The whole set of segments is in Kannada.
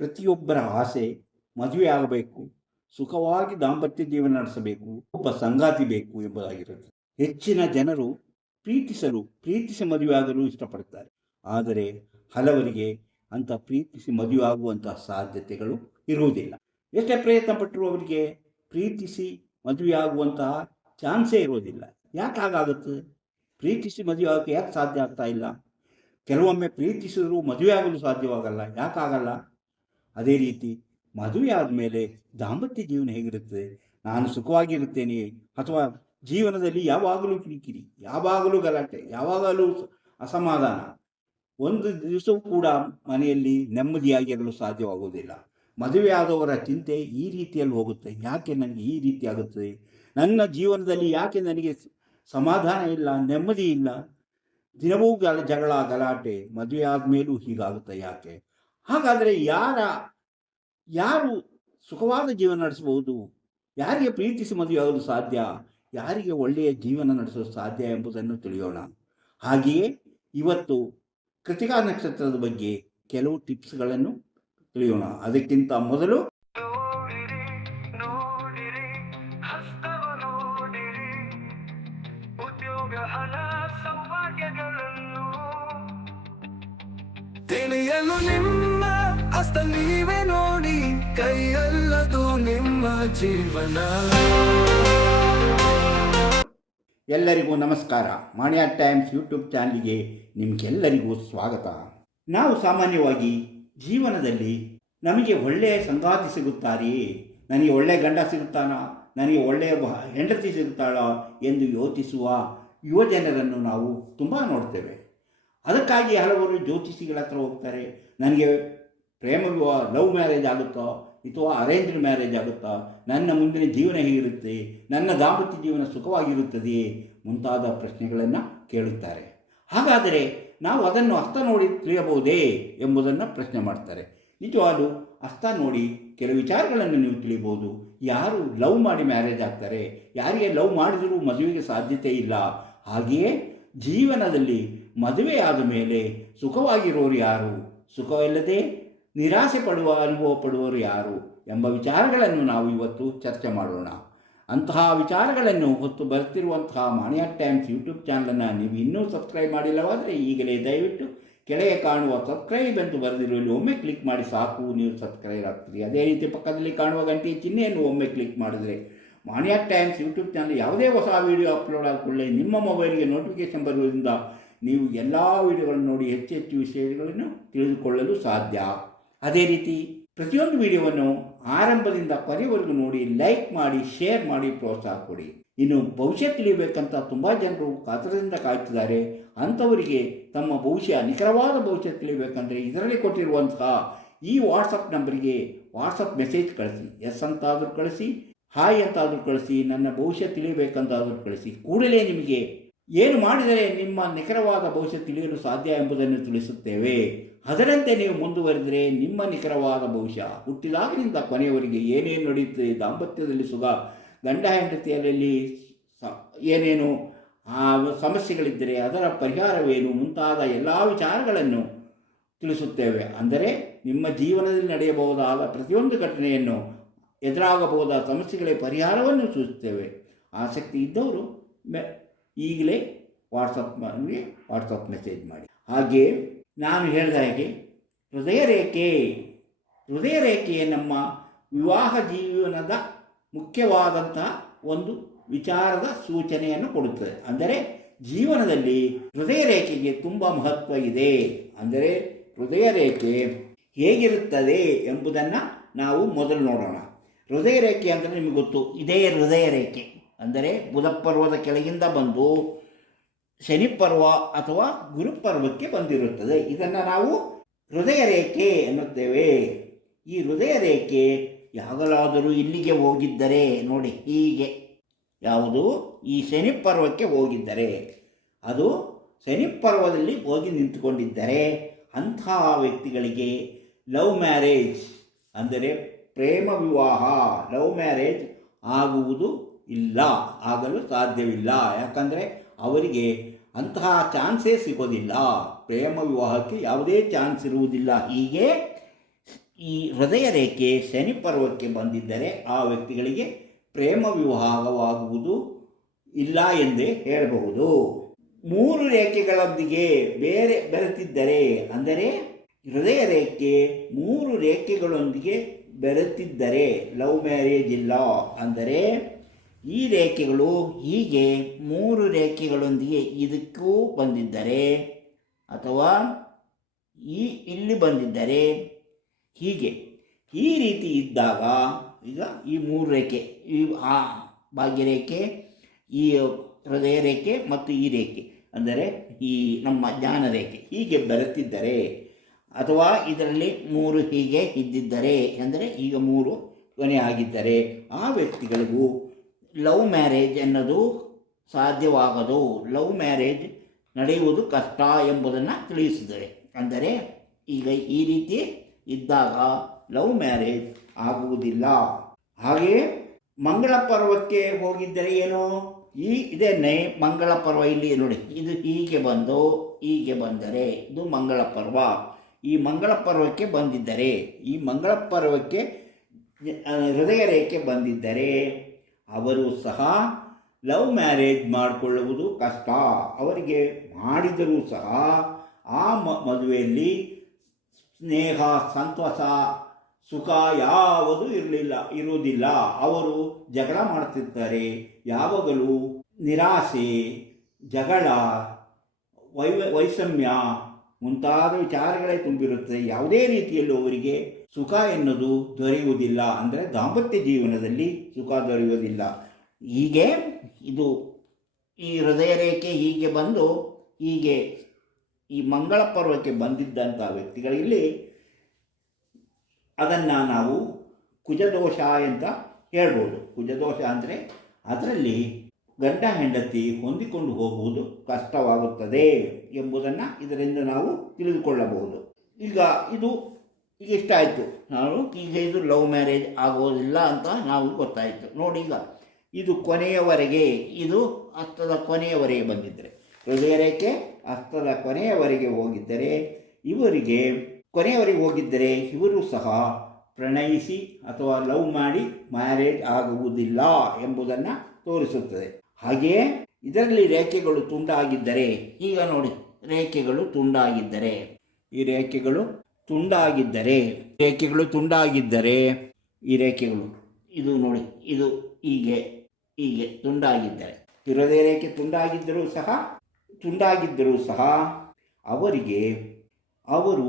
ಪ್ರತಿಯೊಬ್ಬರ ಆಸೆ ಮದುವೆ ಆಗಬೇಕು, ಸುಖವಾಗಿ ದಾಂಪತ್ಯ ಜೀವನ ನಡೆಸಬೇಕು, ಒಬ್ಬ ಸಂಗಾತಿ ಬೇಕು ಎಂಬುದಾಗಿರುತ್ತದೆ. ಹೆಚ್ಚಿನ ಜನರು ಪ್ರೀತಿಸಿ ಮದುವೆ ಆಗಲು ಇಷ್ಟಪಡ್ತಾರೆ. ಆದರೆ ಹಲವರಿಗೆ ಅಂಥ ಪ್ರೀತಿಸಿ ಮದುವೆ ಆಗುವಂತಹ ಸಾಧ್ಯತೆಗಳು ಇರುವುದಿಲ್ಲ. ಎಷ್ಟೇ ಪ್ರಯತ್ನ ಪಟ್ಟರೂ ಅವರಿಗೆ ಪ್ರೀತಿಸಿ ಮದುವೆ ಆಗುವಂತಹ ಚಾನ್ಸೇ ಇರೋದಿಲ್ಲ. ಯಾಕೆ ಹಾಗಾಗುತ್ತೆ? ಪ್ರೀತಿಸಿ ಮದುವೆ ಆಗೋಕ್ಕೆ ಯಾಕೆ ಸಾಧ್ಯ ಆಗ್ತಾ ಇಲ್ಲ? ಕೆಲವೊಮ್ಮೆ ಪ್ರೀತಿಸಿದರೂ ಮದುವೆ ಆಗಲು ಸಾಧ್ಯವಾಗಲ್ಲ. ಯಾಕಾಗಲ್ಲ? ಅದೇ ರೀತಿ ಮದುವೆ ಆದಮೇಲೆ ದಾಂಪತ್ಯ ಜೀವನ ಹೇಗಿರುತ್ತದೆ? ನಾನು ಸುಖವಾಗಿರುತ್ತೇನೆಯೇ, ಅಥವಾ ಜೀವನದಲ್ಲಿ ಯಾವಾಗಲೂ ಕಿರಿಕಿರಿ, ಯಾವಾಗಲೂ ಗಲಾಟೆ, ಯಾವಾಗಲೂ ಅಸಮಾಧಾನ, ಒಂದು ದಿವಸವೂ ಕೂಡ ಮನೆಯಲ್ಲಿ ನೆಮ್ಮದಿಯಾಗಿರಲು ಸಾಧ್ಯವಾಗುವುದಿಲ್ಲ. ಮದುವೆ ಆದವರ ಚಿಂತೆ ಈ ರೀತಿಯಲ್ಲಿ ಹೋಗುತ್ತೆ. ಯಾಕೆ ನನಗೆ ಈ ರೀತಿ ಆಗುತ್ತದೆ? ನನ್ನ ಜೀವನದಲ್ಲಿ ಯಾಕೆ ನನಗೆ ಸಮಾಧಾನ ಇಲ್ಲ, ನೆಮ್ಮದಿ ಇಲ್ಲ? ದಿನವೂ ಜಗಳ ಗಲಾಟೆ, ಮದುವೆ ಆದಮೇಲೂ ಹೀಗಾಗುತ್ತೆ ಯಾಕೆ? ಹಾಗಾದರೆ ಯಾರು ಸುಖವಾದ ಜೀವನ ನಡೆಸಬಹುದು? ಯಾರಿಗೆ ಪ್ರೀತಿಸಿ ಮದುವೆ ಆಗಲು ಸಾಧ್ಯ? ಯಾರಿಗೆ ಒಳ್ಳೆಯ ಜೀವನ ನಡೆಸಲು ಸಾಧ್ಯ ಎಂಬುದನ್ನು ತಿಳಿಯೋಣ. ಹಾಗೆಯೇ ಇವತ್ತು ಕೃತಿಕಾ ನಕ್ಷತ್ರದ ಬಗ್ಗೆ ಕೆಲವು ಟಿಪ್ಸ್ಗಳನ್ನು ತಿಳಿಯೋಣ. ಅದಕ್ಕಿಂತ ಮೊದಲು ತಿಳಿಯಲು ನಿಮ್ಮ ಹಸ್ತ ನೀವೇ ನೋಡಿ, ಕೈಯಲ್ಲದು ನಿಮ್ಮ ಜೀವನ. ಎಲ್ಲರಿಗೂ ನಮಸ್ಕಾರ. ಮಾಣಿಯಾ ಟೈಮ್ಸ್ ಯೂಟ್ಯೂಬ್ ಚಾನಲ್ಗೆ ನಿಮಗೆಲ್ಲರಿಗೂ ಸ್ವಾಗತ. ನಾವು ಸಾಮಾನ್ಯವಾಗಿ ಜೀವನದಲ್ಲಿ ನಮಗೆ ಒಳ್ಳೆಯ ಸಂಗಾತಿ ಸಿಗುತ್ತಾರೆಯೇ, ನನಗೆ ಒಳ್ಳೆಯ ಗಂಡ ಸಿಗುತ್ತಾನಾ, ನನಗೆ ಒಳ್ಳೆಯ ಹೆಂಡತಿ ಸಿಗುತ್ತಾಳಾ ಎಂದು ಯೋಚಿಸುವ ಯುವಜನರನ್ನು ನಾವು ತುಂಬ ನೋಡ್ತೇವೆ. ಅದಕ್ಕಾಗಿ ಹಲವರು ಜ್ಯೋತಿಷಿಗಳ ಹತ್ರ ಹೋಗ್ತಾರೆ. ನನಗೆ ಪ್ರೇಮ ವಿವಾಹ, ಲವ್ ಮ್ಯಾರೇಜ್ ಆಗುತ್ತಾ ಅಥವಾ ಅರೇಂಜ್ಡ್ ಮ್ಯಾರೇಜ್ ಆಗುತ್ತಾ, ನನ್ನ ಮುಂದಿನ ಜೀವನ ಹೇಗಿರುತ್ತೆ, ನನ್ನ ದಾಂಪತ್ಯ ಜೀವನ ಸುಖವಾಗಿರುತ್ತದೆಯೇ ಮುಂತಾದ ಪ್ರಶ್ನೆಗಳನ್ನು ಕೇಳುತ್ತಾರೆ. ಹಾಗಾದರೆ ನಾವು ಅದನ್ನು ಹಸ್ತ ನೋಡಿ ತಿಳಿಯಬಹುದೇ ಎಂಬುದನ್ನು ಪ್ರಶ್ನೆ ಮಾಡ್ತಾರೆ. ನಿಜವಾಗಲೂ ಹಸ್ತ ನೋಡಿ ಕೆಲವು ವಿಚಾರಗಳನ್ನು ನೀವು ತಿಳಿಯಬಹುದು. ಯಾರು ಲವ್ ಮಾಡಿ ಮ್ಯಾರೇಜ್ ಆಗ್ತಾರೆ, ಯಾರಿಗೆ ಲವ್ ಮಾಡಿದರೂ ಮದುವೆಗೆ ಸಾಧ್ಯತೆ ಇಲ್ಲ, ಹಾಗೆಯೇ ಜೀವನದಲ್ಲಿ ಮದುವೆ ಆದ ಮೇಲೆ ಸುಖವಾಗಿರೋರು ಯಾರು, ಸುಖವಿಲ್ಲದೆ ನಿರಾಸೆ ಪಡುವ ಅನುಭವ ಪಡುವವರು ಯಾರು ಎಂಬ ವಿಚಾರಗಳನ್ನು ನಾವು ಇವತ್ತು ಚರ್ಚೆ ಮಾಡೋಣ. ಅಂತಹ ವಿಚಾರಗಳನ್ನು ಹೊತ್ತು ಬರ್ತಿರುವಂತಹ ಮಾಣಿಯಾ ಟೈಮ್ಸ್ ಯೂಟ್ಯೂಬ್ ಚಾನಲನ್ನು ನೀವು ಇನ್ನೂ ಸಬ್ಸ್ಕ್ರೈಬ್ ಮಾಡಿಲ್ಲವಾದರೆ ಈಗಲೇ ದಯವಿಟ್ಟು ಕೆಳಗೆ ಕಾಣುವ ಸಬ್ಸ್ಕ್ರೈಬ್ ಎಂದು ಬರೆದಿರುವಲ್ಲಿ ಒಮ್ಮೆ ಕ್ಲಿಕ್ ಮಾಡಿ ಸಾಕು, ನೀವು ಸಬ್ಸ್ಕ್ರೈಬ್ ಆಗ್ತೀರಿ. ಅದೇ ರೀತಿ ಪಕ್ಕದಲ್ಲಿ ಕಾಣುವ ಗಂಟೆ ಚಿಹ್ನೆಯನ್ನು ಒಮ್ಮೆ ಕ್ಲಿಕ್ ಮಾಡಿದರೆ ಮಾಣಿಯಾ ಟೈಮ್ಸ್ ಯೂಟ್ಯೂಬ್ ಚಾನಲ್ ಯಾವುದೇ ಹೊಸ ವಿಡಿಯೋ ಅಪ್ಲೋಡ್ ಆಗಿಕೊಳ್ಳೆ ನಿಮ್ಮ ಮೊಬೈಲ್ಗೆ ನೋಟಿಫಿಕೇಷನ್ ಬರುವುದರಿಂದ ನೀವು ಎಲ್ಲ ವಿಡಿಯೋಗಳನ್ನು ನೋಡಿ ಹೆಚ್ಚು ವಿಷಯಗಳನ್ನು ತಿಳಿದುಕೊಳ್ಳಲು ಸಾಧ್ಯ. ಅದೇ ರೀತಿ ಪ್ರತಿಯೊಂದು ವಿಡಿಯೋವನ್ನು ಆರಂಭದಿಂದ ಕೊನೆವರೆಗೂ ನೋಡಿ, ಲೈಕ್ ಮಾಡಿ, ಶೇರ್ ಮಾಡಿ, ಪ್ರೋತ್ಸಾಹ ಕೊಡಿ. ಇನ್ನು ಭವಿಷ್ಯ ತಿಳಿಯಬೇಕಂತ ತುಂಬ ಜನರು ಕಾತರದಿಂದ ಕಾಯ್ತಿದ್ದಾರೆ. ಅಂಥವರಿಗೆ ತಮ್ಮ ನಿಖರವಾದ ಭವಿಷ್ಯ ತಿಳಿಯಬೇಕಂದ್ರೆ ಇದರಲ್ಲಿ ಕೊಟ್ಟಿರುವಂತಹ ಈ ವಾಟ್ಸಪ್ ನಂಬರಿಗೆ ವಾಟ್ಸಪ್ ಮೆಸೇಜ್ ಕಳಿಸಿ. ಎಸ್ ಅಂತಾದರೂ ಕಳಿಸಿ, ಹಾಯ್ ಅಂತಾದರೂ ಕಳಿಸಿ, ನನ್ನ ಭವಿಷ್ಯ ತಿಳಿಯಬೇಕಂತಾದರೂ ಕಳಿಸಿ. ಕೂಡಲೇ ನಿಮಗೆ ಏನು ಮಾಡಿದರೆ ನಿಮ್ಮ ನಿಖರವಾದ ಭವಿಷ್ಯ ತಿಳಿಯಲು ಸಾಧ್ಯ ಎಂಬುದನ್ನು ತಿಳಿಸುತ್ತೇವೆ. ಅದರಂತೆ ನೀವು ಮುಂದುವರೆದರೆ ನಿಮ್ಮ ನಿಖರವಾದ ಭವಿಷ್ಯ ಹುಟ್ಟಿದಾಗಿನಿಂದ ಕೊನೆಯವರೆಗೆ ಏನೇನು ನಡೆಯುತ್ತದೆ, ದಾಂಪತ್ಯದಲ್ಲಿ ಸುಖ, ಗಂಡ ಹೆಂಡತಿಯಲ್ಲಿ ಏನೇನು ಸಮಸ್ಯೆಗಳಿದ್ದರೆ ಅದರ ಪರಿಹಾರವೇನು ಮುಂತಾದ ಎಲ್ಲ ವಿಚಾರಗಳನ್ನು ತಿಳಿಸುತ್ತೇವೆ. ಅಂದರೆ ನಿಮ್ಮ ಜೀವನದಲ್ಲಿ ನಡೆಯಬಹುದಾದ ಪ್ರತಿಯೊಂದು ಘಟನೆಯನ್ನು, ಎದುರಾಗಬಹುದಾದ ಸಮಸ್ಯೆಗಳ ಪರಿಹಾರವನ್ನು ಸೂಚಿಸುತ್ತೇವೆ. ಆಸಕ್ತಿ ಇದ್ದವರು ಈಗಲೇ ವಾಟ್ಸಪ್ ಮೆಸೇಜ್ ಮಾಡಿ. ಹಾಗೆ ನಾನು ಹೇಳಿದ ಹಾಗೆ ಹೃದಯ ರೇಖೆಯೇ ನಮ್ಮ ವಿವಾಹ ಜೀವನದ ಮುಖ್ಯವಾದಂತಹ ಒಂದು ವಿಚಾರದ ಸೂಚನೆಯನ್ನು ಕೊಡುತ್ತದೆ. ಅಂದರೆ ಜೀವನದಲ್ಲಿ ಹೃದಯ ರೇಖೆಗೆ ತುಂಬ ಮಹತ್ವ ಇದೆ. ಅಂದರೆ ಹೃದಯ ರೇಖೆ ಹೇಗಿರುತ್ತದೆ ಎಂಬುದನ್ನು ನಾವು ಮೊದಲು ನೋಡೋಣ. ಹೃದಯ ರೇಖೆ ಅಂದರೆ ನಿಮಗೆ ಗೊತ್ತು, ಇದೇ ಹೃದಯ ರೇಖೆ ಅಂದರೆ ಬುಧಪರ್ವದ ಕೆಳಗಿಂದ ಬಂದು ಶನಿಪರ್ವ ಅಥವಾ ಗುರುಪರ್ವಕ್ಕೆ ಬಂದಿರುತ್ತದೆ. ಇದನ್ನು ನಾವು ಹೃದಯ ರೇಖೆ ಎನ್ನುತ್ತೇವೆ. ಈ ಹೃದಯ ರೇಖೆ ಯಾವಾಗಲಾದರೂ ಇಲ್ಲಿಗೆ ಹೋಗಿದ್ದರೆ ನೋಡಿ, ಹೀಗೆ ಯಾವುದು ಈ ಶನಿಪರ್ವಕ್ಕೆ ಹೋಗಿದ್ದರೆ, ಅದು ಶನಿಪರ್ವದಲ್ಲಿ ಹೋಗಿ ನಿಂತುಕೊಂಡಿದ್ದರೆ ಅಂಥ ವ್ಯಕ್ತಿಗಳಿಗೆ ಲವ್ ಮ್ಯಾರೇಜ್ ಅಂದರೆ ಪ್ರೇಮ ವಿವಾಹ, ಲವ್ ಮ್ಯಾರೇಜ್ ಆಗುವುದು ಇಲ್ಲ, ಆಗಲು ಸಾಧ್ಯವಿಲ್ಲ. ಯಾಕಂದರೆ ಅವರಿಗೆ ಅಂತಹ ಚಾನ್ಸೇ ಸಿಗೋದಿಲ್ಲ. ಪ್ರೇಮ ವಿವಾಹಕ್ಕೆ ಯಾವುದೇ ಚಾನ್ಸ್ ಇರುವುದಿಲ್ಲ. ಹೀಗೆ ಈ ಹೃದಯ ರೇಖೆ ಶನಿ ಪರ್ವಕ್ಕೆ ಬಂದಿದ್ದರೆ ಆ ವ್ಯಕ್ತಿಗಳಿಗೆ ಪ್ರೇಮ ವಿವಾಹವಾಗುವುದು ಇಲ್ಲ ಎಂದೇ ಹೇಳಬಹುದು. 3 ರೇಖೆಗಳೊಂದಿಗೆ ಬೆರೆತಿದ್ದರೆ, ಅಂದರೆ ಹೃದಯ ರೇಖೆ 3 ರೇಖೆಗಳೊಂದಿಗೆ ಬೆರೆತಿದ್ದರೆ ಲವ್ ಮ್ಯಾರೇಜ್ ಇಲ್ಲ. ಅಂದರೆ ಈ ರೇಖೆಗಳು ಹೀಗೆ 3 ರೇಖೆಗಳೊಂದಿಗೆ ಇದಕ್ಕೂ ಬಂದಿದ್ದರೆ, ಅಥವಾ ಇಲ್ಲಿ ಬಂದಿದ್ದರೆ, ಹೀಗೆ ಈ ರೀತಿ ಇದ್ದಾಗ, ಈಗ ಈ 3 ರೇಖೆ, ಈ ಭಾಗ್ಯರೇಖೆ, ಈ ಹೃದಯ ರೇಖೆ ಮತ್ತು ಈ ರೇಖೆ, ಅಂದರೆ ಈ ನಮ್ಮ ಜ್ಞಾನ ರೇಖೆ ಹೀಗೆ ಬೆರೆತಿದ್ದರೆ, ಅಥವಾ ಇದರಲ್ಲಿ 3 ಹೀಗೆ ಇದ್ದಿದ್ದರೆ, ಅಂದರೆ ಈಗ 3 ಕೊನೆ ಆಗಿದ್ದರೆ ಆ ವ್ಯಕ್ತಿಗಳಿಗೂ ಲವ್ ಮ್ಯಾರೇಜ್ ಅನ್ನೋದು ಸಾಧ್ಯವಾಗದು, ಲವ್ ಮ್ಯಾರೇಜ್ ನಡೆಯುವುದು ಕಷ್ಟ ಎಂಬುದನ್ನು ತಿಳಿಸಿದರೆ. ಅಂದರೆ ಈಗ ಈ ರೀತಿ ಇದ್ದಾಗ ಲವ್ ಮ್ಯಾರೇಜ್ ಆಗುವುದಿಲ್ಲ. ಹಾಗೆಯೇ ಮಂಗಳ ಪರ್ವಕ್ಕೆ ಹೋಗಿದ್ದರೆ ಏನು, ಇದನ್ನೇ ಮಂಗಳ ಪರ್ವ. ಇಲ್ಲಿ ನೋಡಿ, ಇದು ಹೀಗೆ ಬಂದು ಹೀಗೆ ಬಂದರೆ ಇದು ಮಂಗಳ ಪರ್ವ. ಈ ಮಂಗಳ ಪರ್ವಕ್ಕೆ ಬಂದಿದ್ದರೆ, ಈ ಮಂಗಳ ಪರ್ವಕ್ಕೆ ಹೃದಯ ರೇಖೆ ಬಂದಿದ್ದರೆ ಅವರು ಸಹ ಲವ್ ಮ್ಯಾರೇಜ್ ಮಾಡಿಕೊಳ್ಳುವುದು ಕಷ್ಟ. ಅವರಿಗೆ ಮಾಡಿದರೂ ಸಹ ಆ ಮದುವೆಯಲ್ಲಿ ಸ್ನೇಹ, ಸಂತೋಷ, ಸುಖ ಯಾವುದೂ ಇರುವುದಿಲ್ಲ. ಅವರು ಜಗಳ ಮಾಡ್ತಿರ್ತಾರೆ. ಯಾವಾಗಲೂ ನಿರಾಸೆ, ಜಗಳ, ವೈಷಮ್ಯ ಮುಂತಾದ ವಿಚಾರಗಳೇ ತುಂಬಿರುತ್ತದೆ. ಯಾವುದೇ ರೀತಿಯಲ್ಲೂ ಅವರಿಗೆ ಸುಖ ಎನ್ನುವುದು ದೊರೆಯುವುದಿಲ್ಲ. ಅಂದರೆ ದಾಂಪತ್ಯ ಜೀವನದಲ್ಲಿ ಸುಖ ದೊರೆಯುವುದಿಲ್ಲ. ಹೀಗೆ ಇದು ಈ ಹೃದಯ ರೇಖೆ ಹೀಗೆ ಬಂದು ಹೀಗೆ ಈ ಮಂಗಳ ಪರ್ವಕ್ಕೆ ಬಂದಿದ್ದಂಥ ವ್ಯಕ್ತಿಗಳಲ್ಲಿ ಅದನ್ನು ನಾವು ಕುಜದೋಷ ಅಂತ ಹೇಳ್ಬೋದು. ಕುಜದೋಷ ಅಂದರೆ ಅದರಲ್ಲಿ ಗಂಡ ಹೆಂಡತಿ ಹೊಂದಿಕೊಂಡು ಹೋಗುವುದು ಕಷ್ಟವಾಗುತ್ತದೆ ಎಂಬುದನ್ನು ಇದರಿಂದ ನಾವು ತಿಳಿದುಕೊಳ್ಳಬಹುದು. ಈಗ ಇಷ್ಟ ಆಯಿತು, ಈಗ ಇದು ಲವ್ ಮ್ಯಾರೇಜ್ ಆಗೋದಿಲ್ಲ ಅಂತ ನಾವು ಗೊತ್ತಾಯಿತು. ನೋಡಿ, ಈಗ ಇದು ಕೊನೆಯವರೆಗೆ, ಇದು ಹಸ್ತದ ಕೊನೆಯವರೆಗೆ ಬಂದಿದ್ದರೆ, ಹೃದಯ ರೇಖೆ ಹಸ್ತದ ಕೊನೆಯವರೆಗೆ ಹೋಗಿದ್ದರೆ, ಇವರು ಸಹ ಪ್ರಣಯಿಸಿ ಅಥವಾ ಲವ್ ಮಾಡಿ ಮ್ಯಾರೇಜ್ ಆಗುವುದಿಲ್ಲ ಎಂಬುದನ್ನು ತೋರಿಸುತ್ತದೆ. ಹಾಗೆಯೇ ಇದರಲ್ಲಿ ರೇಖೆಗಳು ತುಂಡಾಗಿದ್ದರೆ, ಈಗ ನೋಡಿ, ರೇಖೆಗಳು ತುಂಡಾಗಿದ್ದರೆ ಈ ರೇಖೆಗಳು ತುಂಡಾಗಿದ್ದರೆ ಈ ರೇಖೆಗಳು ಇದು ನೋಡಿ, ಇದು ಹೀಗೆ ತುಂಡಾಗಿದ್ದರೆ, ಹೃದಯ ರೇಖೆ ತುಂಡಾಗಿದ್ದರೂ ಸಹ ಅವರು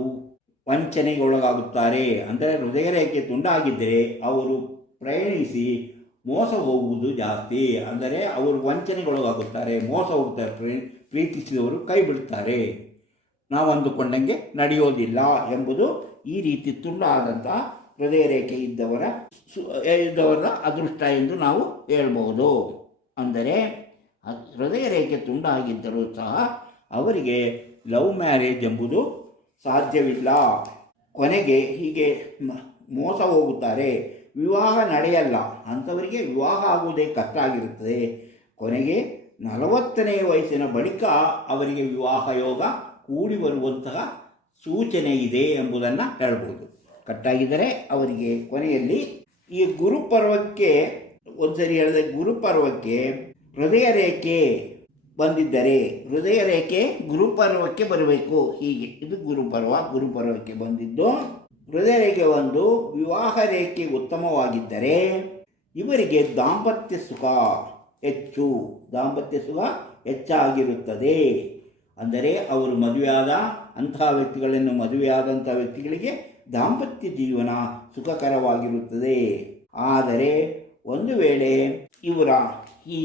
ವಂಚನೆಗೊಳಗಾಗುತ್ತಾರೆ. ಅಂದರೆ ಹೃದಯ ರೇಖೆ ತುಂಡಾಗಿದ್ದರೆ ಅವರು ಪ್ರಯಾಣಿಸಿ ಮೋಸ ಹೋಗುವುದು ಜಾಸ್ತಿ. ಅಂದರೆ ಅವರು ವಂಚನೆಗೊಳಗಾಗುತ್ತಾರೆ, ಮೋಸ ಹೋಗುತ್ತಾರೆ. ಪ್ರೀತಿಸಿದವರು ಕೈ ಬಿಡುತ್ತಾರೆ, ನಾವು ಅಂದುಕೊಂಡಂಗೆ ನಡೆಯೋದಿಲ್ಲ ಎಂಬುದು ಈ ರೀತಿ ತುಂಡಾದಂಥ ಹೃದಯ ರೇಖೆ ಇದ್ದವರ ಅದೃಷ್ಟ ಎಂದು ನಾವು ಹೇಳ್ಬೋದು. ಅಂದರೆ ಹೃದಯ ರೇಖೆ ತುಂಡಾಗಿದ್ದರೂ ಸಹ ಅವರಿಗೆ ಲವ್ ಮ್ಯಾರೇಜ್ ಎಂಬುದು ಸಾಧ್ಯವಿಲ್ಲ. ಕೊನೆಗೆ ಹೀಗೆ ಮೋಸ ಹೋಗುತ್ತಾರೆ, ವಿವಾಹ ನಡೆಯಲ್ಲ. ಅಂಥವರಿಗೆ ವಿವಾಹ ಆಗುವುದೇ ಕಷ್ಟ ಆಗಿರುತ್ತದೆ. ಕೊನೆಗೆ 40ನೇ ವಯಸ್ಸಿನ ಬಳಿಕ ಅವರಿಗೆ ವಿವಾಹ ಯೋಗ ಕೂಡಿ ಬರುವಂತಹ ಸೂಚನೆ ಇದೆ ಎಂಬುದನ್ನು ಹೇಳ್ಬೋದು. ಕಟ್ಟಾಗಿದ್ದರೆ ಅವರಿಗೆ ಕೊನೆಯಲ್ಲಿ ಈ ಗುರುಪರ್ವಕ್ಕೆ ಒಂದ್ಸರಿ ಹೇಳಿದೆ, ಗುರುಪರ್ವಕ್ಕೆ ಹೃದಯ ರೇಖೆ ಬಂದಿದ್ದರೆ ಹೃದಯ ರೇಖೆ ಗುರುಪರ್ವಕ್ಕೆ ಬರಬೇಕು. ಹೀಗೆ ಇದು ಗುರುಪರ್ವಕ್ಕೆ ಬಂದಿದ್ದು ಹೃದಯ ರೇಖೆ ಒಂದು ವಿವಾಹ ರೇಖೆ ಉತ್ತಮವಾಗಿದ್ದರೆ ಇವರಿಗೆ ದಾಂಪತ್ಯ ಸುಖ ಹೆಚ್ಚಾಗಿರುತ್ತದೆ. ಅಂದರೆ ಅವರು ಮದುವೆಯಾದಂಥ ವ್ಯಕ್ತಿಗಳಿಗೆ ದಾಂಪತ್ಯ ಜೀವನ ಸುಖಕರವಾಗಿರುತ್ತದೆ. ಆದರೆ ಒಂದು ವೇಳೆ ಇವರ ಈ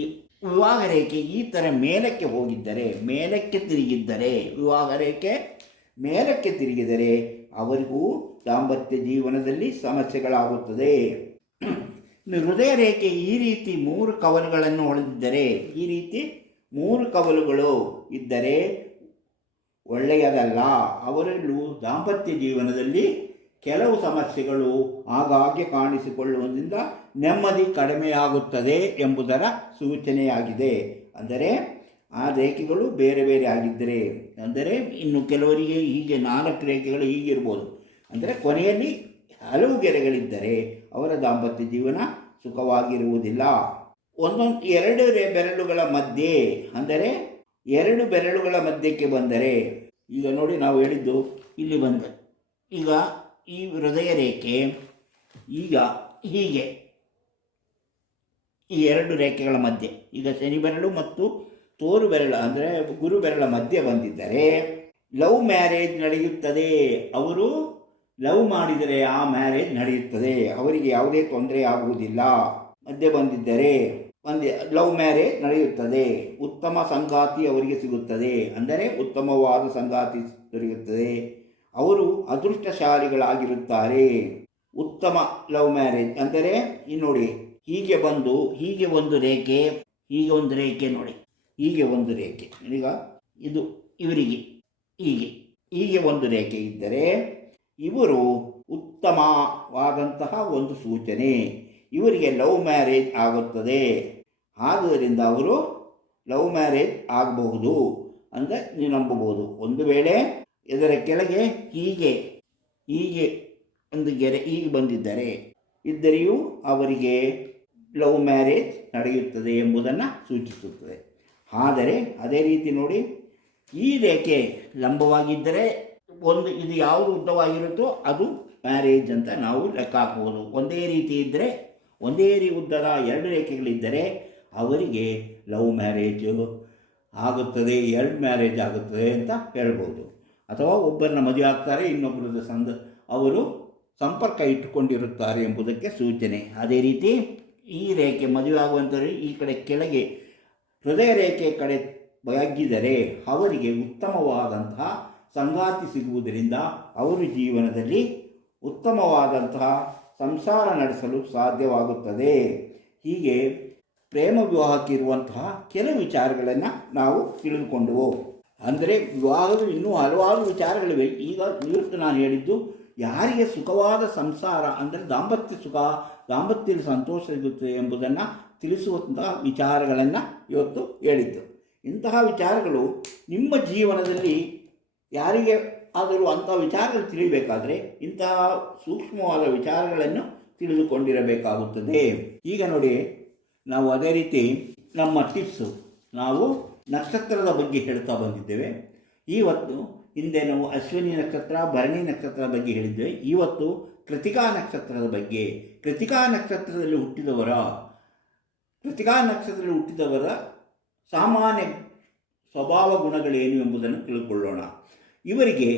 ವಿವಾಹ ರೇಖೆ ಈ ಥರ ಮೇಲಕ್ಕೆ ಹೋಗಿದ್ದರೆ, ವಿವಾಹ ರೇಖೆ ಮೇಲಕ್ಕೆ ತಿರುಗಿದರೆ ಅವರಿಗೂ ದಾಂಪತ್ಯ ಜೀವನದಲ್ಲಿ ಸಮಸ್ಯೆಗಳಾಗುತ್ತದೆ. ಹೃದಯ ರೇಖೆ ಈ ರೀತಿ 3 ಕವಲುಗಳನ್ನು ಹೊಳೆದಿದ್ದರೆ, ಈ ರೀತಿ 3 ಕವಲುಗಳು ಇದ್ದರೆ ಒಳ್ಳೆಯದಲ್ಲ. ಅವರಲ್ಲೂ ದಾಂಪತ್ಯ ಜೀವನದಲ್ಲಿ ಕೆಲವು ಸಮಸ್ಯೆಗಳು ಆಗಾಗ್ಗೆ ಕಾಣಿಸಿಕೊಳ್ಳುವುದರಿಂದ ನೆಮ್ಮದಿ ಕಡಿಮೆಯಾಗುತ್ತದೆ ಎಂಬುದರ ಸೂಚನೆಯಾಗಿದೆ. ಅಂದರೆ ಆ ರೇಖೆಗಳು ಬೇರೆ ಬೇರೆ ಆಗಿದ್ದರೆ, ಅಂದರೆ ಇನ್ನು ಕೆಲವರಿಗೆ ಹೀಗೆ 4 ರೇಖೆಗಳು ಹೀಗಿರ್ಬೋದು. ಅಂದರೆ ಕೊನೆಯಲ್ಲಿ ಹಲವು ಗೆರೆಗಳಿದ್ದರೆ ಅವರ ದಾಂಪತ್ಯ ಜೀವನ ಸುಖವಾಗಿರುವುದಿಲ್ಲ. ಎರಡು ಬೆರಳುಗಳ ಮಧ್ಯೆ, ಅಂದರೆ ಎರಡು ಬೆರಳುಗಳ ಮಧ್ಯಕ್ಕೆ ಬಂದರೆ, ಈಗ ನೋಡಿ ನಾವು ಹೇಳಿದ್ದು ಇಲ್ಲಿ ಬಂದ, ಈಗ ಈ ಹೃದಯ ರೇಖೆ ಈಗ ಹೀಗೆ ಈ ಎರಡು ರೇಖೆಗಳ ಮಧ್ಯೆ, ಈಗ ಶನಿ ಬೆರಳು ಮತ್ತು ತೋರು ಬೆರಳು ಅಂದರೆ ಗುರು ಬೆರಳ ಮಧ್ಯೆ ಬಂದಿದ್ದರೆ ಲವ್ ಮ್ಯಾರೇಜ್ ನಡೆಯುತ್ತದೆ. ಅವರು ಲವ್ ಮಾಡಿದರೆ ಆ ಮ್ಯಾರೇಜ್ ನಡೆಯುತ್ತದೆ, ಅವರಿಗೆ ಯಾವುದೇ ತೊಂದರೆ ಆಗುವುದಿಲ್ಲ. ಮಧ್ಯೆ ಬಂದಿದ್ದರೆ ಲವ್ ಮ್ಯಾರೇಜ್ ನಡೆಯುತ್ತದೆ. ಉತ್ತಮ ಸಂಗಾತಿ ಅವರಿಗೆ ಸಿಗುತ್ತದೆ, ಅಂದರೆ ಉತ್ತಮವಾದ ಸಂಗಾತಿ ದೊರೆಯುತ್ತದೆ. ಅವರು ಅದೃಷ್ಟಶಾಲಿಗಳಾಗಿರುತ್ತಾರೆ. ಉತ್ತಮ ಲವ್ ಮ್ಯಾರೇಜ್ ಅಂದರೆ ಈ ನೋಡಿ ಹೀಗೆ ಬಂದು ಹೀಗೆ ಒಂದು ರೇಖೆ, ಹೀಗೆ ಒಂದು ರೇಖೆ ನೋಡಿ, ಹೀಗೆ ಒಂದು ರೇಖೆ, ಈಗ ಇದು ಇವರಿಗೆ ಹೀಗೆ ಹೀಗೆ ಒಂದು ರೇಖೆ ಇದ್ದರೆ ಇವರು ಉತ್ತಮವಾದಂತಹ ಒಂದು ಸೂಚನೆ, ಇವರಿಗೆ ಲವ್ ಮ್ಯಾರೇಜ್ ಆಗುತ್ತದೆ. ಆದುದರಿಂದ ಅವರು ಲವ್ ಮ್ಯಾರೇಜ್ ಆಗಬಹುದು ಅಂತ ನೀವು ನಂಬಬಹುದು. ಒಂದು ವೇಳೆ ಇದರ ಕೆಳಗೆ ಹೀಗೆ ಹೀಗೆ ಒಂದು ಗೆರೆ ಹೀಗೆ ಬಂದಿದ್ದರೆ ಇದ್ದರೆಯೂ ಅವರಿಗೆ ಲವ್ ಮ್ಯಾರೇಜ್ ನಡೆಯುತ್ತದೆ ಎಂಬುದನ್ನು ಸೂಚಿಸುತ್ತದೆ. ಆದರೆ ಅದೇ ರೀತಿ ನೋಡಿ, ಈ ರೇಖೆ ಲಂಬವಾಗಿದ್ದರೆ ಇದು ಯಾವುದು ಉದ್ದವಾಗಿರುತ್ತೋ ಅದು ಮ್ಯಾರೇಜ್ ಅಂತ ನಾವು ಲೆಕ್ಕ ಹಾಕಬಹುದು. ಒಂದೇ ರೀತಿ ಇದ್ದರೆ, ಒಂದೇ ಉದ್ದದ ಎರಡು ರೇಖೆಗಳಿದ್ದರೆ ಅವರಿಗೆ ಲವ್ ಮ್ಯಾರೇಜು ಆಗುತ್ತದೆ, ಎರಡು ಮ್ಯಾರೇಜ್ ಆಗುತ್ತದೆ ಅಂತ ಹೇಳ್ಬೋದು. ಅಥವಾ ಒಬ್ಬರನ್ನ ಮದುವೆ ಆಗ್ತಾರೆ, ಇನ್ನೊಬ್ಬರದ ಅವರು ಸಂಪರ್ಕ ಇಟ್ಟುಕೊಂಡಿರುತ್ತಾರೆ ಎಂಬುದಕ್ಕೆ ಸೂಚನೆ. ಅದೇ ರೀತಿ ಈ ರೇಖೆ ಮದುವೆ ಆಗುವಂಥವ್ರು ಈ ಕಡೆ ಕೆಳಗೆ ಹೃದಯ ರೇಖೆ ಕಡೆ ಬಗ್ಗಿದರೆ ಅವರಿಗೆ ಉತ್ತಮವಾದಂತಹ ಸಂಗಾತಿ ಸಿಗುವುದರಿಂದ ಅವರು ಜೀವನದಲ್ಲಿ ಉತ್ತಮವಾದಂತಹ ಸಂಸಾರ ನಡೆಸಲು ಸಾಧ್ಯವಾಗುತ್ತದೆ. ಹೀಗೆ ಪ್ರೇಮ ವಿವಾಹಕ್ಕಿರುವಂತಹ ಕೆಲವು ವಿಚಾರಗಳನ್ನು ನಾವು ತಿಳಿದುಕೊಂಡೆವು. ಅಂದರೆ ವಿವಾಹದ ಇನ್ನೂ ಹಲವಾರು ವಿಚಾರಗಳಿವೆ. ಈಗ ಇವತ್ತು ನಾನು ಹೇಳಿದ್ದು ಯಾರಿಗೆ ಸುಖವಾದ ಸಂಸಾರ ಅಂದರೆ ದಾಂಪತ್ಯ ಸುಖ, ದಾಂಪತ್ಯದಲ್ಲಿ ಸಂತೋಷ ಸಿಗುತ್ತೆ ಎಂಬುದನ್ನು ತಿಳಿಸುವಂತಹ ವಿಚಾರಗಳನ್ನು ಇವತ್ತು ಹೇಳಿದ್ದು. ಇಂತಹ ವಿಚಾರಗಳು ನಿಮ್ಮ ಜೀವನದಲ್ಲಿ ಯಾರಿಗೆ ಆದರೂ ಅಂಥ ವಿಚಾರಗಳು ತಿಳಿಯಬೇಕಾದ್ರೆ ಇಂತಹ ಸೂಕ್ಷ್ಮವಾದ ವಿಚಾರಗಳನ್ನು ತಿಳಿದುಕೊಂಡಿರಬೇಕಾಗುತ್ತದೆ. ಈಗ ನೋಡಿ, ನಾವು ಅದೇ ರೀತಿ ನಮ್ಮ ಟಿಪ್ಸು, ನಾವು ನಕ್ಷತ್ರದ ಬಗ್ಗೆ ಹೇಳ್ತಾ ಬಂದಿದ್ದೇವೆ. ಇವತ್ತು ಹಿಂದೆ ನಾವು ಅಶ್ವಿನಿ ನಕ್ಷತ್ರ, ಭರಣಿ ನಕ್ಷತ್ರದ ಬಗ್ಗೆ ಹೇಳಿದ್ದೇವೆ. ಇವತ್ತು ಕೃತಿಕಾ ನಕ್ಷತ್ರದ ಬಗ್ಗೆ, ಕೃತಿಕಾ ನಕ್ಷತ್ರದಲ್ಲಿ ಹುಟ್ಟಿದವರ ಸಾಮಾನ್ಯ ಸ್ವಭಾವ ಗುಣಗಳೇನು ಎಂಬುದನ್ನು ತಿಳ್ಕೊಳ್ಳೋಣ. ಇವರಿಗೆ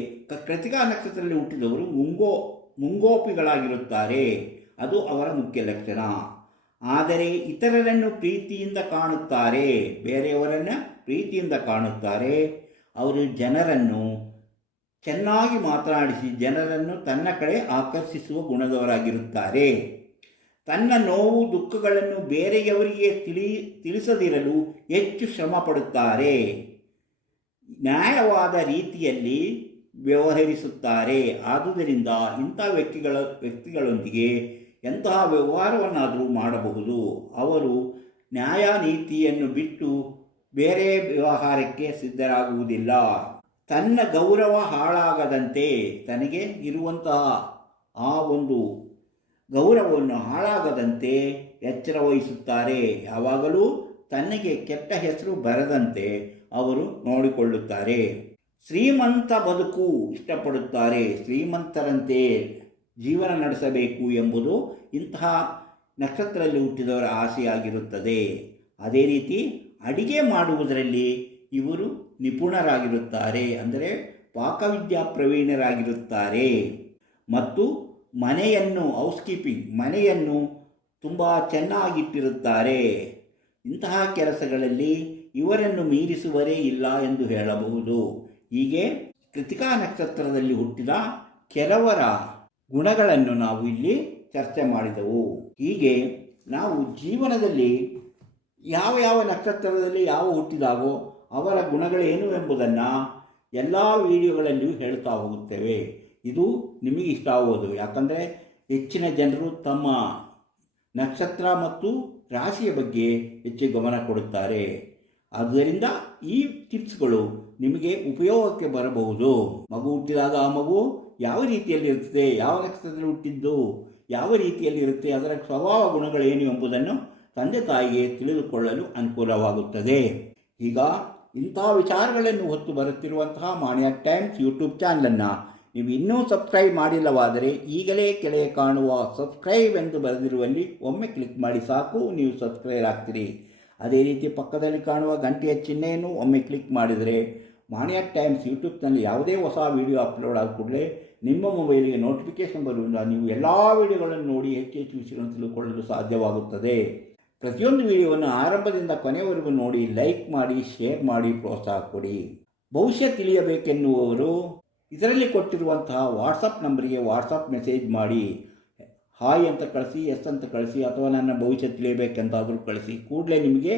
ಕೃತಿಕಾ ನಕ್ಷತ್ರದಲ್ಲಿ ಹುಟ್ಟಿದವರು ಮುಂಗೋಪಿಗಳಾಗಿರುತ್ತಾರೆ, ಅದು ಅವರ ಮುಖ್ಯ ಲಕ್ಷಣ. ಆದರೆ ಇತರರನ್ನು ಪ್ರೀತಿಯಿಂದ ಕಾಣುತ್ತಾರೆ, ಬೇರೆಯವರನ್ನು ಪ್ರೀತಿಯಿಂದ ಕಾಣುತ್ತಾರೆ. ಅವರು ಜನರನ್ನು ಚೆನ್ನಾಗಿ ಮಾತನಾಡಿಸಿ ಜನರನ್ನು ತನ್ನ ಕಡೆ ಆಕರ್ಷಿಸುವ ಗುಣದವರಾಗಿರುತ್ತಾರೆ. ತನ್ನ ನೋವು ದುಃಖಗಳನ್ನು ಬೇರೆಯವರಿಗೆ ತಿಳಿಸದಿರಲು ಹೆಚ್ಚು ಶ್ರಮ ಪಡುತ್ತಾರೆ. ನ್ಯಾಯವಾದ ರೀತಿಯಲ್ಲಿ ವ್ಯವಹರಿಸುತ್ತಾರೆ. ಆದುದರಿಂದ ಇಂಥ ವ್ಯಕ್ತಿಗಳೊಂದಿಗೆ ಎಂತಹ ವ್ಯವಹಾರವನ್ನಾದರೂ ಮಾಡಬಹುದು. ಅವರು ನ್ಯಾಯ ನೀತಿಯನ್ನು ಬಿಟ್ಟು ಬೇರೆ ವ್ಯವಹಾರಕ್ಕೆ ಸಿದ್ಧರಾಗುವುದಿಲ್ಲ. ತನ್ನ ಗೌರವ ಹಾಳಾಗದಂತೆ, ತನಗೆ ಇರುವಂತಹ ಆ ಒಂದು ಗೌರವವನ್ನು ಹಾಳಾಗದಂತೆ ಎಚ್ಚರ ವಹಿಸುತ್ತಾರೆ. ಯಾವಾಗಲೂ ತನಗೆ ಕೆಟ್ಟ ಹೆಸರು ಬರದಂತೆ ಅವರು ನೋಡಿಕೊಳ್ಳುತ್ತಾರೆ. ಶ್ರೀಮಂತ ಬದುಕು ಇಷ್ಟಪಡುತ್ತಾರೆ. ಶ್ರೀಮಂತರಂತೆ ಜೀವನ ನಡೆಸಬೇಕು ಎಂಬುದು ಇಂತಹ ನಕ್ಷತ್ರದಲ್ಲಿ ಹುಟ್ಟಿದವರ ಆಸೆಯಾಗಿರುತ್ತದೆ. ಅದೇ ರೀತಿ ಅಡಿಗೆ ಮಾಡುವುದರಲ್ಲಿ ಇವರು ನಿಪುಣರಾಗಿರುತ್ತಾರೆ, ಅಂದರೆ ಪಾಕವಿದ್ಯಾ ಪ್ರವೀಣರಾಗಿರುತ್ತಾರೆ. ಮತ್ತು ಮನೆಯನ್ನು ಮನೆಯನ್ನು ತುಂಬ ಚೆನ್ನಾಗಿಟ್ಟಿರುತ್ತಾರೆ. ಇಂತಹ ಕೆಲಸಗಳಲ್ಲಿ ಇವರನ್ನು ಮೀರಿಸುವರೇ ಇಲ್ಲ ಎಂದು ಹೇಳಬಹುದು. ಹೀಗೆ ಕೃತಿಕಾ ನಕ್ಷತ್ರದಲ್ಲಿ ಹುಟ್ಟಿದ ಕೆಲವರ ಗುಣಗಳನ್ನು ನಾವು ಇಲ್ಲಿ ಚರ್ಚೆ ಮಾಡಿದೆವು. ಹೀಗೆ ನಾವು ಜೀವನದಲ್ಲಿ ಯಾವ ನಕ್ಷತ್ರದಲ್ಲಿ ಹುಟ್ಟಿದಾಗೋ ಅವರ ಗುಣಗಳೇನು ಎಂಬುದನ್ನು ಎಲ್ಲ ವಿಡಿಯೋಗಳಲ್ಲಿಯೂ ಹೇಳ್ತಾ ಹೋಗುತ್ತೇವೆ. ಇದು ನಿಮಗೆ ಇಷ್ಟ ಆಗುವುದು, ಯಾಕಂದರೆ ಹೆಚ್ಚಿನ ಜನರು ತಮ್ಮ ನಕ್ಷತ್ರ ಮತ್ತು ರಾಶಿಯ ಬಗ್ಗೆ ಹೆಚ್ಚು ಗಮನ ಕೊಡುತ್ತಾರೆ. ಆದ್ದರಿಂದ ಈ ಟಿಪ್ಸ್ಗಳು ನಿಮಗೆ ಉಪಯೋಗಕ್ಕೆ ಬರಬಹುದು. ಮಗು ಹುಟ್ಟಿದಾಗ ಆ ಮಗು ಯಾವ ರೀತಿಯಲ್ಲಿ ಇರುತ್ತದೆ, ಯಾವ ನಕ್ಷತ್ರದಲ್ಲಿ ಹುಟ್ಟಿದ್ದು ಯಾವ ರೀತಿಯಲ್ಲಿ ಇರುತ್ತೆ, ಅದರ ಸ್ವಭಾವ ಗುಣಗಳೇನು ಎಂಬುದನ್ನು ತಂದೆ ತಾಯಿಗೆ ತಿಳಿದುಕೊಳ್ಳಲು ಅನುಕೂಲವಾಗುತ್ತದೆ. ಈಗ ಇಂಥ ವಿಚಾರಗಳನ್ನು ಹೊತ್ತು ಬರುತ್ತಿರುವಂತಹ ಮಾಣಿಯಾಕ್ ಟೈಮ್ಸ್ ಯೂಟ್ಯೂಬ್ ಚಾನಲನ್ನು ನೀವು ಇನ್ನೂ ಸಬ್ಸ್ಕ್ರೈಬ್ ಮಾಡಿಲ್ಲವಾದರೆ ಈಗಲೇ ಕೆಳಗೆ ಕಾಣುವ ಸಬ್ಸ್ಕ್ರೈಬ್ ಎಂದು ಬರೆದಿರುವಲ್ಲಿ ಒಮ್ಮೆ ಕ್ಲಿಕ್ ಮಾಡಿ ಸಾಕು, ನೀವು ಸಬ್ಸ್ಕ್ರೈಬ್ ಆಗ್ತೀರಿ. ಅದೇ ರೀತಿ ಪಕ್ಕದಲ್ಲಿ ಕಾಣುವ ಗಂಟೆಯ ಚಿಹ್ನೆಯನ್ನು ಒಮ್ಮೆ ಕ್ಲಿಕ್ ಮಾಡಿದರೆ ಮಾಣಿಯಾಕ್ ಟೈಮ್ಸ್ ಯೂಟ್ಯೂಬ್ನಲ್ಲಿ ಯಾವುದೇ ಹೊಸ ವಿಡಿಯೋ ಅಪ್ಲೋಡ್ ಆದ ಕೂಡಲೇ ನಿಮ್ಮ ಮೊಬೈಲಿಗೆ ನೋಟಿಫಿಕೇಷನ್ ಬರುವುದರಿಂದ ನೀವು ಎಲ್ಲ ವಿಡಿಯೋಗಳನ್ನು ನೋಡಿ ಹೆಚ್ಚು ವಿಷಯಗಳನ್ನು ತಿಳಿದುಕೊಳ್ಳಲು ಸಾಧ್ಯವಾಗುತ್ತದೆ. ಪ್ರತಿಯೊಂದು ವಿಡಿಯೋವನ್ನು ಆರಂಭದಿಂದ ಕೊನೆಯವರೆಗೂ ನೋಡಿ, ಲೈಕ್ ಮಾಡಿ, ಶೇರ್ ಮಾಡಿ, ಪ್ರೋತ್ಸಾಹ ಕೊಡಿ. ಭವಿಷ್ಯ ತಿಳಿಯಬೇಕೆನ್ನುವವರು ಇದರಲ್ಲಿ ಕೊಟ್ಟಿರುವಂತಹ ವಾಟ್ಸಪ್ ನಂಬರಿಗೆ ವಾಟ್ಸಪ್ ಮೆಸೇಜ್ ಮಾಡಿ, ಹಾಯ್ ಅಂತ ಕಳಿಸಿ, ಎಸ್ ಅಂತ ಕಳಿಸಿ, ಅಥವಾ ನನ್ನ ಭವಿಷ್ಯ ತಿಳಿಯಬೇಕೆಂತಾದರೂ ಕಳಿಸಿ. ಕೂಡಲೇ ನಿಮಗೆ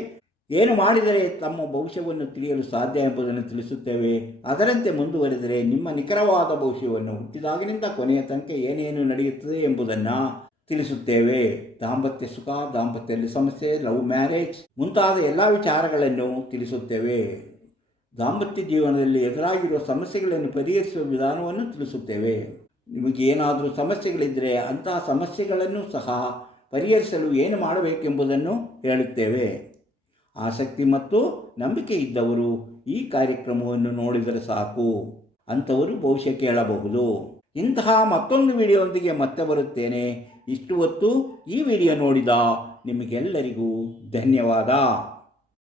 ಏನು ಮಾಡಿದರೆ ತಮ್ಮ ಭವಿಷ್ಯವನ್ನು ತಿಳಿಯಲು ಸಾಧ್ಯ ಎಂಬುದನ್ನು ತಿಳಿಸುತ್ತೇವೆ. ಅದರಂತೆ ಮುಂದುವರೆದರೆ ನಿಮ್ಮ ನಿಖರವಾದ ಭವಿಷ್ಯವನ್ನು ಹುಟ್ಟಿದಾಗಿನಿಂದ ಕೊನೆಯ ತನಕ ಏನೇನು ನಡೆಯುತ್ತದೆ ಎಂಬುದನ್ನು ತಿಳಿಸುತ್ತೇವೆ. ದಾಂಪತ್ಯ ಸುಖ, ದಾಂಪತ್ಯದಲ್ಲಿ ಸಮಸ್ಯೆ, ಲವ್ ಮ್ಯಾರೇಜ್ ಮುಂತಾದ ಎಲ್ಲ ವಿಚಾರಗಳನ್ನು ತಿಳಿಸುತ್ತೇವೆ. ದಾಂಪತ್ಯ ಜೀವನದಲ್ಲಿ ಎದುರಾಗಿರುವ ಸಮಸ್ಯೆಗಳನ್ನು ಪರಿಹರಿಸುವ ವಿಧಾನವನ್ನು ತಿಳಿಸುತ್ತೇವೆ. ನಿಮಗೆ ಏನಾದರೂ ಸಮಸ್ಯೆಗಳಿದ್ದರೆ ಅಂತಹ ಸಮಸ್ಯೆಗಳನ್ನು ಸಹ ಪರಿಹರಿಸಲು ಏನು ಮಾಡಬೇಕೆಂಬುದನ್ನು ಹೇಳುತ್ತೇವೆ. ಆಸಕ್ತಿ ಮತ್ತು ನಂಬಿಕೆ ಇದ್ದವರು ಈ ಕಾರ್ಯಕ್ರಮವನ್ನು ನೋಡಿದರೆ ಸಾಕು, ಅಂಥವರು ಭವಿಷ್ಯ ಕೇಳಬಹುದು. ಇಂತಹ ಮತ್ತೊಂದು ವಿಡಿಯೋದೊಂದಿಗೆ ಮತ್ತೆ ಬರುತ್ತೇನೆ. ಇಷ್ಟು ಹೊತ್ತು ಈ ವಿಡಿಯೋ ನೋಡಿದ ನಿಮಗೆಲ್ಲರಿಗೂ ಧನ್ಯವಾದ.